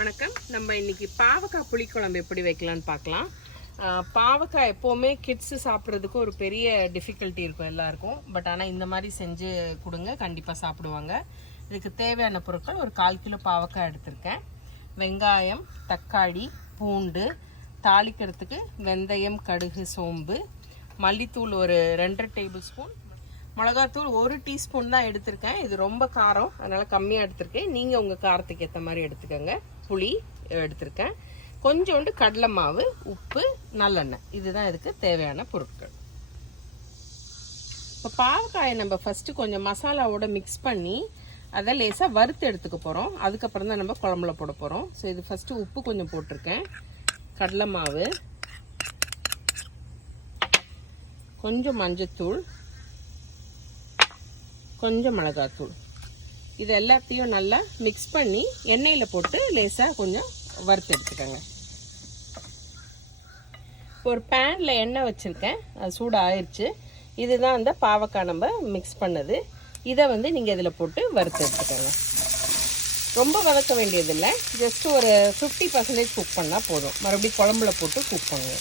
வணக்கம். நம்ம இன்னைக்கு பாவக்காய் புளிக்குழம்பு எப்படி வைக்கலான்னு பார்க்கலாம். பாவக்காய் எப்போவுமே கிட்ஸு சாப்பிட்றதுக்கு ஒரு பெரிய டிஃபிகல்ட்டி இருக்கும் எல்லாருக்கும். பட் ஆனால் இந்த மாதிரி செஞ்சு கொடுங்க, கண்டிப்பாக சாப்பிடுவாங்க. இதுக்கு தேவையான பொருட்கள் ஒரு 1/4 கிலோ பாவக்காய் எடுத்திருக்கேன். வெங்காயம், தக்காளி, பூண்டு, தாளிக்கிறதுக்கு வெந்தயம், கடுகு, சோம்பு, மல்லித்தூள் ஒரு 2 டேபிள் ஸ்பூன், மிளகாத்தூள் 1 டீஸ்பூன் தான் எடுத்திருக்கேன். இது ரொம்ப காரம், அதனால் கம்மியாக எடுத்திருக்கேன். நீங்கள் உங்கள் காரத்துக்கு ஏற்ற மாதிரி எடுத்துக்கோங்க. புளி எடுத்திருக்கேன், கொஞ்சோண்டு கடலை மாவு, உப்பு, நல்லெண்ணெய். இதுதான் இதுக்கு தேவையான பொருட்கள். இப்போ பாவக்காயை நம்ம ஃபஸ்ட்டு கொஞ்சம் மசாலாவோட மிக்ஸ் பண்ணி அதை லேசாக வறுத்து எடுத்துக்க போகிறோம். அதுக்கப்புறம் தான் நம்ம குழம்புல போட போகிறோம். ஸோ இது ஃபஸ்ட்டு உப்பு கொஞ்சம் போட்டிருக்கேன், கடலை மாவு, கொஞ்சம் மஞ்சத்தூள், கொஞ்சம் மிளகாத்தூள். இது எல்லாத்தையும் நல்லா மிக்ஸ் பண்ணி எண்ணெயில் போட்டு லேசாக கொஞ்சம் வறுத்து எடுத்துக்கோங்க. ஒரு பேனில் எண்ணெய் வச்சுருக்கேன், அது சூடாகிடுச்சு. இதுதான் அந்த பாவக்காய் நம்ம மிக்ஸ் பண்ணது. இதை நீங்கள் இதில் போட்டு வறுத்து எடுத்துக்கோங்க. ரொம்ப வதக்க வேண்டியதில்லை, ஜஸ்ட் ஒரு 50% குக் பண்ணால் போதும். மறுபடியும் குழம்புல போட்டு குக் பண்ணுங்க.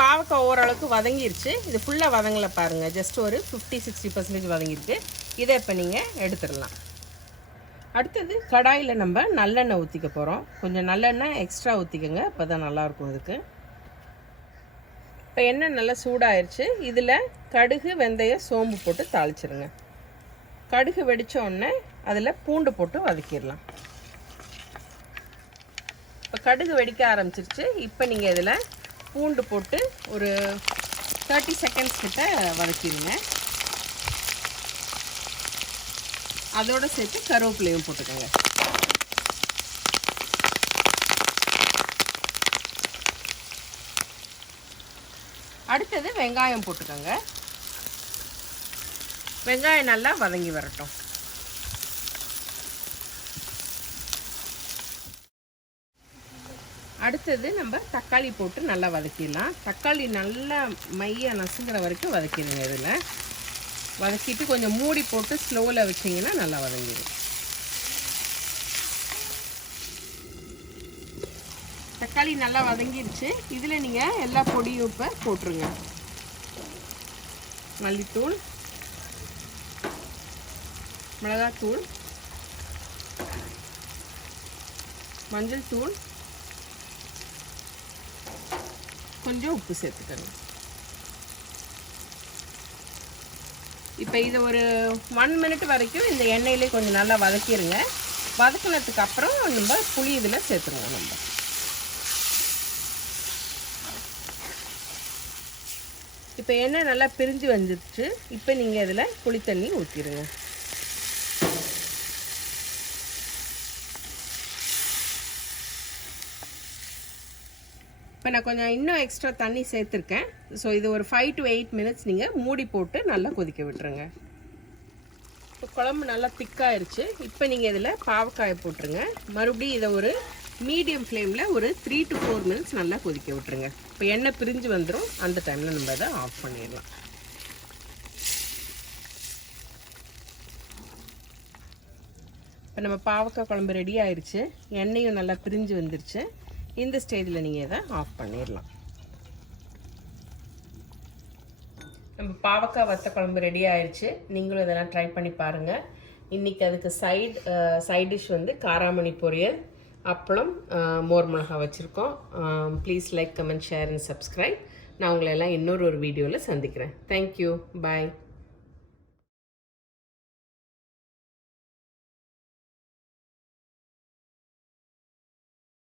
பாவக்காய் ஓரளவுக்கு வதங்கிருச்சு. இது ஃபுல்லாக வதங்கலை பாருங்கள், ஜஸ்ட் ஒரு 50-60% வதங்கிருக்கு. இதை இப்போ நீங்கள் எடுத்துடலாம். அடுத்தது கடாயில் நம்ம நல்லெண்ணெய் ஊற்றிக்க போகிறோம். கொஞ்சம் நல்லெண்ணெய் எக்ஸ்ட்ரா ஊற்றிக்கோங்க, அப்போ தான் நல்லாயிருக்கும் இதுக்கு. இப்போ எண்ணெய் நல்லா சூடாயிருச்சு. இதில் கடுகு, வெந்தயம், சோம்பு போட்டு தாளிச்சிருங்க. கடுகு வெடித்தோடனே அதில் பூண்டு போட்டு வதக்கிடலாம். இப்போ கடுகு வெடிக்க ஆரம்பிச்சிருச்சு. இப்போ நீங்கள் இதில் பூண்டு போட்டு ஒரு 30 செகண்ட்ஸ் கிட்ட வதக்கிடுங்க. அதோடு சேர்த்து கருவேப்பிலையும் போட்டுக்கோங்க. அடுத்தது வெங்காயம் போட்டுக்கோங்க. வெங்காயம் நல்லா வதங்கி வரட்டும். அடுத்தது நம்ம தக்காளி போட்டு நல்லா வதக்கிடலாம். தக்காளி நல்லா மையாக நசுங்கிற வரைக்கும் வதக்கிடுங்க. இதில் வதக்கிட்டு கொஞ்சம் மூடி போட்டு ஸ்லோவில் வச்சிங்கன்னா நல்லா வதங்கிடும். தக்காளி நல்லா வதங்கிடுச்சு. இதில் நீங்கள் எல்லா பொடியும் இப்போ போட்டுருங்க. மல்லித்தூள், மிளகாத்தூள், மஞ்சள் தூள், கொஞ்சம் உப்பு சேர்த்துக்கணும். இப்போ இது ஒரு 1 மினிட் வரைக்கும் இந்த எண்ணெயிலே கொஞ்சம் நல்லா வதக்கிடுங்க. வதக்கினதுக்கு அப்புறம் நம்ம புளி இதில் சேர்த்துருங்க. நம்ம இப்போ எண்ணெய் நல்லா பிரிஞ்சு வந்துடுச்சு. இப்போ நீங்கள் இதில் புளி தண்ணி ஊற்றிடுங்க. இப்போ நான் கொஞ்சம் இன்னும் எக்ஸ்ட்ரா தண்ணி சேர்த்துருக்கேன். ஸோ இது ஒரு 5 to 8 மினிட்ஸ் நீங்கள் மூடி போட்டு நல்லா கொதிக்க விட்டுருங்க. இப்போ குழம்பு நல்லா திக்காயிருச்சு. இப்போ நீங்கள் இதில் பாவக்காயை போட்டுருங்க. மறுபடியும் இதை ஒரு மீடியம் ஃப்ளேமில் ஒரு 3 to 4 மினிட்ஸ் நல்லா கொதிக்க விட்டுருங்க. இப்போ எண்ணெய் பிரிஞ்சு வந்துடும். அந்த டைமில் நம்ம இதை ஆஃப் பண்ணிடலாம். இப்போ நம்ம பாவக்காய் குழம்பு ரெடி ஆயிடுச்சு. எண்ணெயும் நல்லா பிரிஞ்சு வந்துருச்சு. இந்த ஸ்டேஜில் நீங்கள் இதை ஆஃப் பண்ணிடலாம். நம்ம பாவக்காய் வத்த குழம்பு ரெடி ஆயிடுச்சு. நீங்களும் இதெல்லாம் ட்ரை பண்ணி பாருங்கள். இன்றைக்கி அதுக்கு சைட் டிஷ் காராமணி பொரியல், அப்பளம், மோர் மிளகா வச்சுருக்கோம். Please like, comment, share and subscribe. நான் உங்களை எல்லாம் இன்னொரு வீடியோவில் சந்திக்கிறேன். தேங்க்யூ, பாய்.